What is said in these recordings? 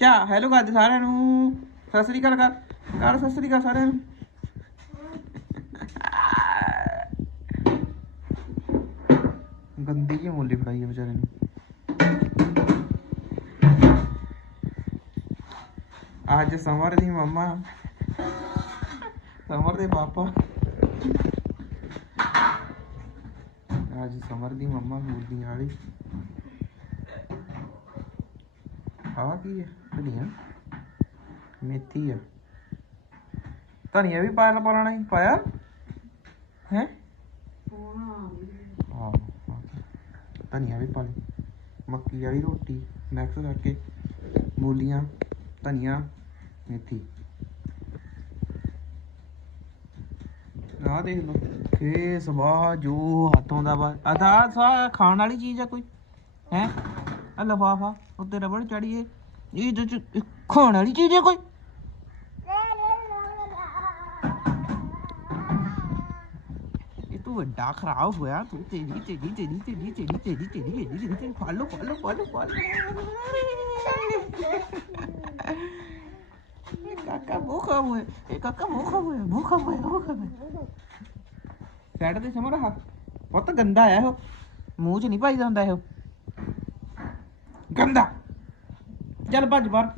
ਚਾ ਹੈਲੋ ਕਰ ਸਾਰਿਆਂ ਨੂੰ। ਸਤਿ ਸ੍ਰੀ ਅਕਾਲ ਕਰ ਕਰ ਸਤਿ ਸ੍ਰੀ ਅਕਾਲ ਸਾਰਿਆਂ ਨੂੰ। ਗੰਦੀ ਜਿਹੀ ਮੁੱਲੀ ਫੜਾਈ ਹੈ ਵਿਚਾਰੇ ਨੂੰ। ਅੱਜ ਸਮਰ ਦੀ ਮੰਮਾ। ਸਮਰ ਦੇ ਪਾਪਾ। ਅੱਜ ਸਮਰ ਦੀ ਮੰਮਾ ਮੂਰਤੀ ਵਾਲੀ। ਆ ਕੀ ਹੈ? ਧਨੀਆ ਮੇਥੀ ਆ। ਧਨੀਆ ਵੀ ਪਾਇਆ ਪਾਣਾ ਹੀ ਪਾਇਆ? ਹੈ? ਹਾਂ ਧਨੀਆ ਵੀ ਪਾ ਲਈ। ਮੱਕੀ ਵਾਲੀ ਰੋਟੀ ਮਿਕਸ ਕਰਕੇ ਮੂਲੀਆਂ ਧਨੀਆ ਮੇਥੀ। ਆ ਦੇਖ ਲਓ ਫੇ ਸਵਾਹ ਜੋ ਹੱਥੋਂ ਦਾ ਵਾ। ਅਦਾ ਸਾ ਖਾਣ ਵਾਲੀ ਚੀਜ਼ ਆ ਕੋਈ। ਹੈ? ਆ ਲਫਾਫਾ ਉੱਤੇ ਰਬੜ ਚੜੀਏ ਇਹ ਜੋ ਚ- ਖਾਣ ਵਾਲੀ ਚੀਜ਼ ਹੈ ਕੋਈ ਇਹ ਤੂੰ ਵੱਡਾ ਖਰਾਬ ਹੋਇਆ ਤੂੰ ਤੇਰੀ ਤੇਰੀ ਤੇਰੀ ਤੇਰੀ ਤੇਰੀ ਤੇਰੀ ਤੇਰੀ ਤੇਰੀ ਤੇਰੀ ਫਾਲੋ ਫਾਲੋ ਫਾਲੋ ਫਾਲੋ ਇਹ ਕਾਕਾ ਭੁੱਖਾ ਹੋਇਆ ਇਹ ਕਾਕਾ ਭੁੱਖਾ ਹੋਇਆ ਭੁੱਖਾ ਹੋਇਆ ਭੁੱਖਾ ਹੋਇਆ ਸੈਟ ਦੇ ਸਮਰ ਹੱਥ ਬਹੁਤ ਗੰਦਾ ਆ ਇਹ ਮੂੰਹ 'ਚ ਨਹੀਂ ਪਾਈਦਾ ਹੁੰਦਾ ਇਹ ਗੰਦਾ ਚੱਲ ਭੱਜ ਬਾਹਰ।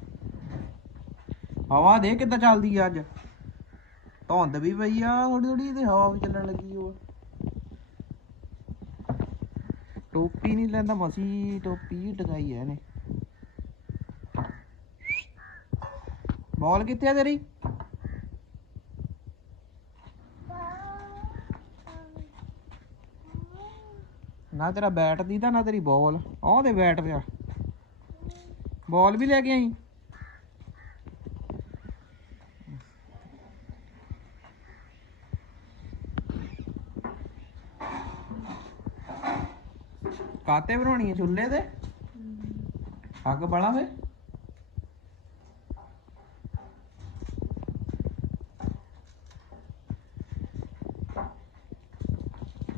ਹਵਾ ਦੇ ਕਿੱਦਾਂ ਚੱਲਦੀ ਆ ਅੱਜ। ਧੁੰਦ ਵੀ ਪਈ ਆ ਥੋੜੀ ਥੋੜੀ ਤੇ ਹਵਾ ਵੀ ਚੱਲਣ ਲੱਗੀ ਹੋ ਟੋਪੀ ਨਹੀਂ ਲੈਂਦਾ ਮਸੀ, ਟੋਪੀ ਟਕਾਈ ਐ ਇਹਨੇ। ਬਾਲ ਕਿੱਥੇ ਆ ਤੇਰੀ? ਨਾ ਤੇਰਾ ਬੈਟ ਦੀ ਤਾਂ ਨਾ ਤੇਰੀ ਬਾਲ। ਆਹ ਤੇ ਬੈਟ ਪਿਆ। ਬਾਲ ਵੀ ਲੈ ਕੇ ਆਈ। ਕਾਤੇ ਬਣਾਉਣੀ ਹੈ ਚੁੱਲ੍ਹੇ ਤੇ? ਅੱਗ ਬੜਾ ਫੇ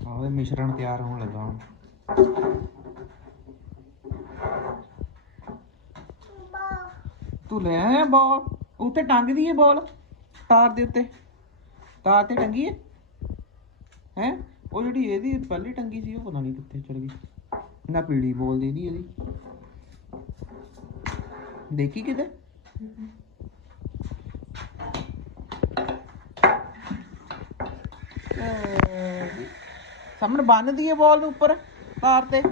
ਆਹ ਮਿਸ਼ਰਣ ਤਿਆਰ ਹੋਣ ਲੱਗਾ ਹੁਣ। ਤੂੰ ਲੈ ਆਇਆ ਬਾਲ ਉੱਤੇ ਟੰਗਦੀ ਹੈ ਬਾਲ, ਤਾਰ ਦੇ ਉੱਤੇ। ਤਾਰ ਤੇ ਟੰਗੀ ਹੈ? ਹੈ? ਉਹ ਜਿਹੜੀ ਇਹਦੀ ਪਹਿਲੀ ਟੰਗੀ ਸੀ, ਉਹ ਪਤਾ ਨਹੀਂ ਕਿੱਥੇ ਚਲ ਗਈ। ਨਾ ਪੀੜੀ ਬੋਲ ਦੀ ਇਹਦੀ। ਦੇਖੀ ਕਿਤੇ? ਸਾਹਮਣੇ ਬੰਨਦੀ ਹੈ ਬਾਲ ਨੂੰ ਉੱਪਰ, ਤਾਰ ਤੇ।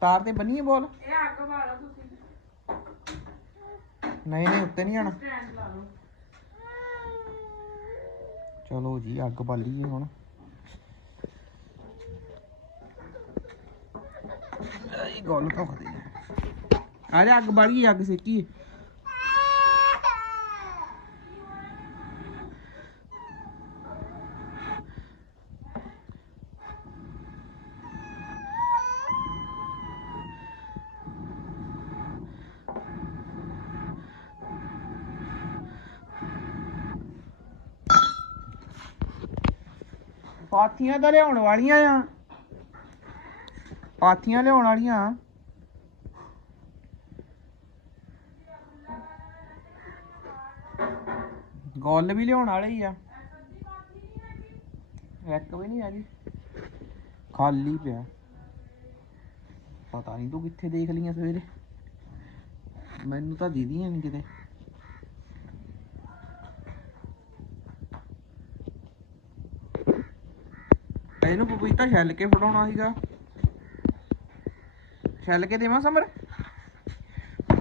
ਤਾਰ ਤੇ ਬੰਨੀ ਹੈ ਬਾਲ। ਇਹ ਅੱਗ ਬਾਲੋ ਤੁਸੀਂ। ਨਹੀਂ ਨਹੀਂ ਉੱਤੇ ਨਹੀਂ ਆਣਾ ਸਟੈਂਡ ਲਾ ਲਓ। ਚਲੋ ਜੀ ਅੱਗ ਬਾਲੀਏ ਹੁਣ। ਇਹ ਗੱਲ ਤਾਂ ਖਦੀ ਆ। ਜਾ ਅੱਗ ਬਾਲੀਏ ਅੱਗ ਸੇਕੀ। ਪਾਥੀਆਂ ਤਾਂ ਲਿਆਉਣ ਵਾਲੀਆਂ ਆ। ਪਾਥੀਆਂ ਲਿਆਉਣ ਵਾਲੀਆਂ। ਗੋਲ ਵੀ ਲਿਆਉਣ ਵਾਲੇ ਹੀ ਆ। ਇੱਕ ਵੀ ਨਹੀਂ ਹੈਗੀ। ਖਾਲੀ ਪਿਆ। ਪਤਾ ਨਹੀਂ ਤੂੰ ਕਿੱਥੇ ਦੇਖ ਲਈਆਂ ਸਵੇਰੇ। ਮੈਨੂੰ ਤਾਂ ਦੀਦੀਆਂ ਨਹੀਂ ਕਿਤੇ। ਇਹਨੂੰ ਪਪੀਤਾ ਛੱਲ ਕੇ ਫੜਾਉਣਾ ਸੀਗਾ। ਛੱਲ ਕੇ ਦੇਵਾਂ ਸਮਰ?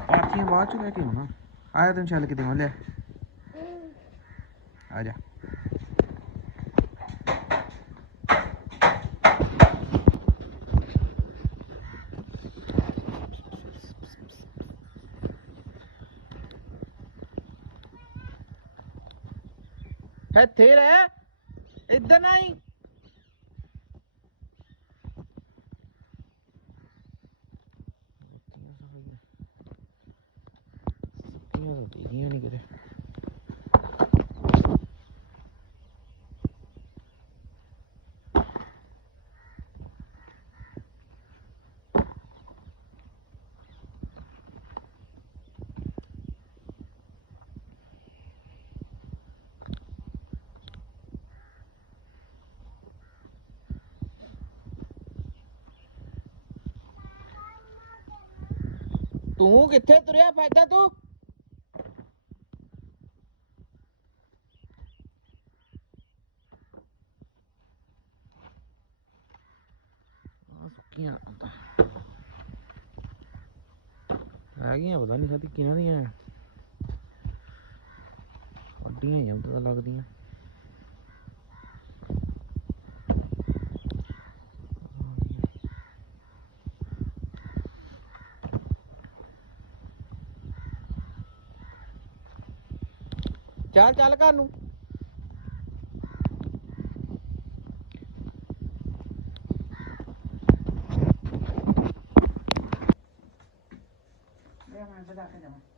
ਪਾਥੀਆਂ ਬਾਅਦ ਚ ਲੈ ਕੇ ਆਉਣਾ। ਆਇਆ ਤੈਨੂੰ ਛੱਲ ਕੇ ਦੇਵਾਂ, ਲੈ। ਆ ਜਾ। ਇੱਥੇ ਰਹਿ। ਇੱਧਰ ਨਹੀਂ ਸੁੱਕੀਆਂ ਤਾਂ ਦੀਦੀਆਂ ਨਹੀਂ ਕਿਤੇ ਤੂੰ ਕਿੱਥੇ ਤੁਰਿਆ ਫਿਰਦਾ ਤੂੰ? ਸੁੱਕੀਆਂ ਤਾਂ। ਹੈਗੀਆਂ ਪਤਾ ਨਹੀਂ ਸਾਡੀ ਕਿਹਨਾਂ ਦੀਆਂ ਆ। ਹੀ ਆ ਤਾਂ ਲੱਗਦੀਆਂ। ਚੱਲ ਚੱਲ ਘਰ ਨੂੰ। ਮੈਂ ਬਣਾ ਕੇ ਜਾਵਾਂ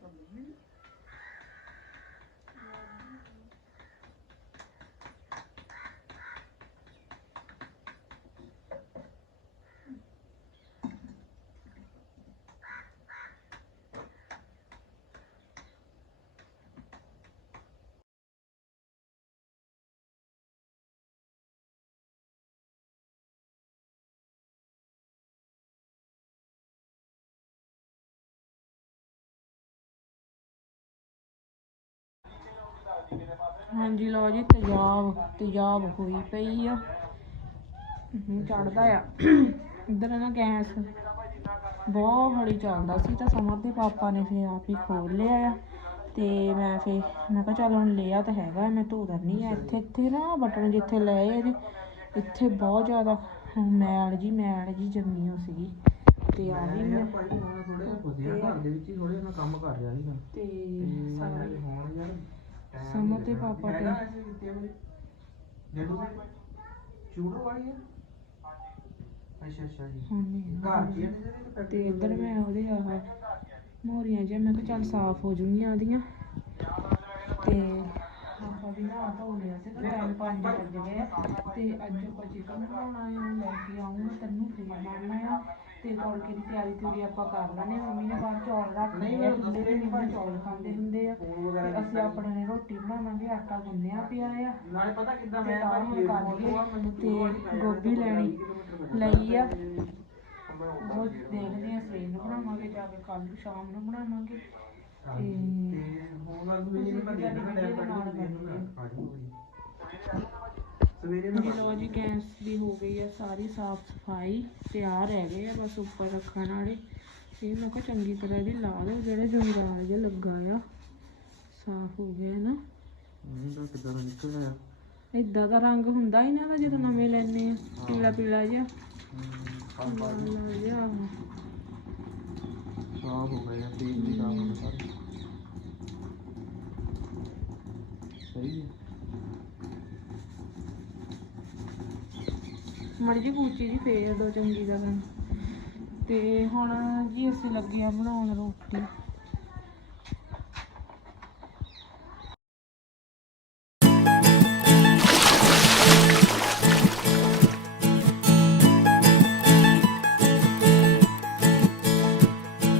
from the youth ਹਾਂਜੀ ਲਓ ਜੀ ਤੇਜ਼ਾਬ ਤੇਜ਼ਾਬ ਹੋਈ ਪਈ ਆ। ਚੜਦਾ ਆ। ਇੱਧਰ ਨਾ ਗੈਸ ਬਹੁਤ ਹੌਲੀ ਚੱਲਦਾ ਸੀ ਤਾਂ ਸਮਰ ਦੇ ਪਾਪਾ ਨੇ ਫਿਰ ਆਪ ਹੀ ਖੋਲ ਲਿਆ ਆ। ਤੇ ਮੈਂ ਫਿਰ ਮੈਂ ਕਿਹਾ ਚੱਲ ਹੁਣ ਲਿਆ ਤਾਂ ਹੈਗਾ ਮੈਂ ਧੋ ਦਰਨੀ ਆ। ਇੱਥੇ ਇੱਥੇ ਨਾ ਬਟਨ ਜਿੱਥੇ ਲਏ ਇਹਦੇ ਇੱਥੇ ਬਹੁਤ ਜ਼ਿਆਦਾ ਮੈਲ ਜੀ ਮੈਲ ਜੀ ਜੰਮੀ ਹੋ ਸੀਗੀ। ਤੇ ਆ ਵੀ ਮੈਂ। ਥੋੜੇ ਵਧੀਆ ਘਰ ਦੇ ਵਿੱਚ ਹੀ ਥੋੜੇ ਮੈਂ ਕੰਮ ਕਰ ਰਿਹਾ ਸੀਗਾ। ਤੇ ਸਾਰੇ ਹੁਣ ਯਾਰ ਸਮਰ ਤੇ। ਪਾਪਾ ਤੇ- ਜੱਡੂ ਵਾਲੀ ਹੈ। ਅੱਛਾ ਅੱਛਾ ਜੀ। ਹਾਂਜੀ ਤੇ ਇੱਧਰ ਮੈਂ ਉਹਦੇ ਆਹ ਮੋਰੀਆਂ ਜਿਹਾ ਮੈਂ ਕਿਹਾ ਚੱਲ ਸਾਫ਼ ਹੋ ਜੂਗੀਆਂ ਉਹਦੀਆਂ। ਤੇ ਆਪਾਂ ਵੀ ਨਾ ਧੋ ਲਿਆ ਸੀ ਟਾਈਮ ਪੰਜ ਵੱਜ ਗਏ ਆ ਤੇ ਅੱਜ ਆਪਾਂ ਚਿਕਨ ਬਣਾਉਣਾ ਆ ਲੈ ਕੇ ਆਉਂਗਾ ਤੈਨੂੰ ਫੇਰ ਬਣਨਾ ਆ ਤੇ ਤੜਕੇ ਦੀ ਤਿਆਰੀ ਤਿਉਰੀ ਆਪਾਂ ਕਰ ਲੈਣੇ ਮੰਮੀ ਨੇ ਬਾਹਰ ਚੌਲ ਰੱਖ ਲਏ ਹੁੰਦੇ ਤੇ ਮੰਮੀ ਚੌਲ ਖਾਂਦੇ ਹੁੰਦੇ ਆ। ਤੇ ਅਸੀਂ ਆਪਣੇ ਨੇ ਰੋਟੀ ਬਣਾਵਾਂਗੇ ਆਟਾ ਗੁੰਨਿਆ ਪਿਆ ਆ। ਨਾਲੇ ਪਤਾ ਕਿੱਦਾਂ ਮੈਂ ਭਾਈ ਤੇ ਗੋਭੀ ਲੈਣੀ ਲਈ ਆ। ਉਹ ਦੇਖਦੇ ਆ ਸਵੇਰ ਨੂੰ ਬਣਾਵਾਂਗੇ ਜਾ ਕੇ ਕੱਲ ਸ਼ਾਮ ਨੂੰ ਬਣਾਵਾਂਗੇ। ਤੇ ਹੁਣ ਗੱਲ ਵੀ ਨਹੀਂ ਮੈਂ ਦੇਖਣਾ ਟਾਈਮ ਕੱਢ ਕੇ ਮੈਨੂੰ ਨਾ ਸਵੇਰੇ ਜੀ ਲੋ ਜੀ ਗੈਸ ਦੀ ਹੋ ਗਈ ਆ ਸਾਰੀ ਸਾਫ਼ ਸਫ਼ਾਈ ਤਿਆਰ ਰਹਿ ਗਏ ਆ ਬਸ ਉੱਪਰ ਰੱਖਣ ਵਾਲੇ। ਇਹ ਮੈਂ ਕਿਹਾ ਚੰਗੀ ਤਰ੍ਹਾਂ ਇਹਦੀ ਲਾ ਦਿਓ ਜਿਹੜੇ ਜੰਗਲਾਲ ਜਿਹਾ ਲੱਗਾ ਆ ਸਾਫ਼ ਹੋ ਗਿਆ ਨਾ। ਇਹਦਾ ਕਿੱਦਾਂ ਦਾ ਨਿਕਲ ਆਇਆ? ਇਦਾਂ ਦਾ ਰੰਗ ਹੁੰਦਾ ਇਹਨਾਂ ਦਾ ਜਦੋਂ ਨਵੇਂ ਲੈਣੇ ਆ ਪੀਲਾ ਪੀਲਾ ਜਿਹਾ। ਲਾਲ ਲਾਲ ਜਿਹਾ। ਆਹੋ। ਸਾਫ਼ ਹੋ ਗਿਆ ਤੇਲ ਵੀ ਸਾਫ਼ ਹੋ ਗਿਆ ਸਾਰੇ ਸਹੀ ਹੈ। ਮਾੜੀ ਜੀ ਕੂਚੀ ਜੀ ਫੇਰ ਦੋ ਚੰਗੀ ਤਰ੍ਹਾਂ ਤੇ ਹੁਣ ਜੀ ਅਸੀਂ ਲੱਗੇ ਆ ਬਣਾਉਣ ਰੋਟੀ।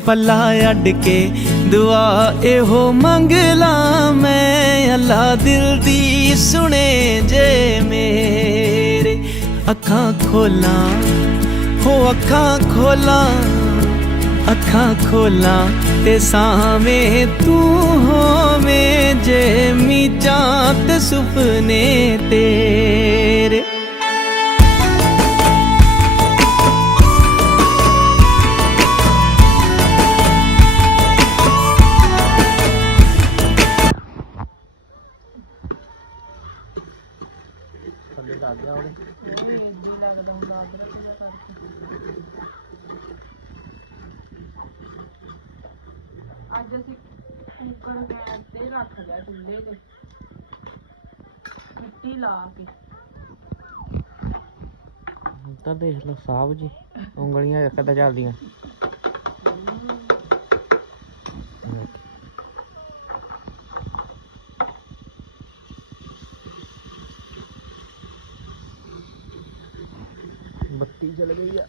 ਪੱਲਾ ਅੱਡ ਕੇ ਦੁਆ ਇਹੋ ਮੰਗ ਲਾਂ ਮੈਂ ਅੱਲਾ ਦਿਲ ਦੀ ਸੁਣੇ ਜੇ ਮੇਰੇ ਅੱਖਾਂ ਖੋਲਾਂ, ਹੋ ਅੱਖਾਂ ਖੋਲਾਂ ਅੱਖਾਂ ਖੋਲਾਂ ਤੇ ਸਾਵੇਂ ਤੂੰ ਹੋਵੇਂ ਜੇ ਮੀਚਾਂ ਤੇ ਸੁਪਨੇ ਤੇਰੇ। ਹੁੰਦਾ ਅਦਰਕ ਕਰਕੇ ਅੱਜ ਅਸੀਂ ਕੁੱਕਰ ਗੈਸ ਤੇ ਰੱਖ ਲਿਆ ਚੁੱਲ੍ਹੇ ਤੇ। ਮਿੱਟੀ ਲਾ ਕੇ। ਤਾਂ ਦੇਖ ਲਓ ਸਾਹਬ ਜੀ, ਉਂਗਲੀਆਂ ਕਿੱਦਾਂ ਚੱਲਦੀਆਂ। ਬੱਤੀ ਚਲ ਗਈ ਆ।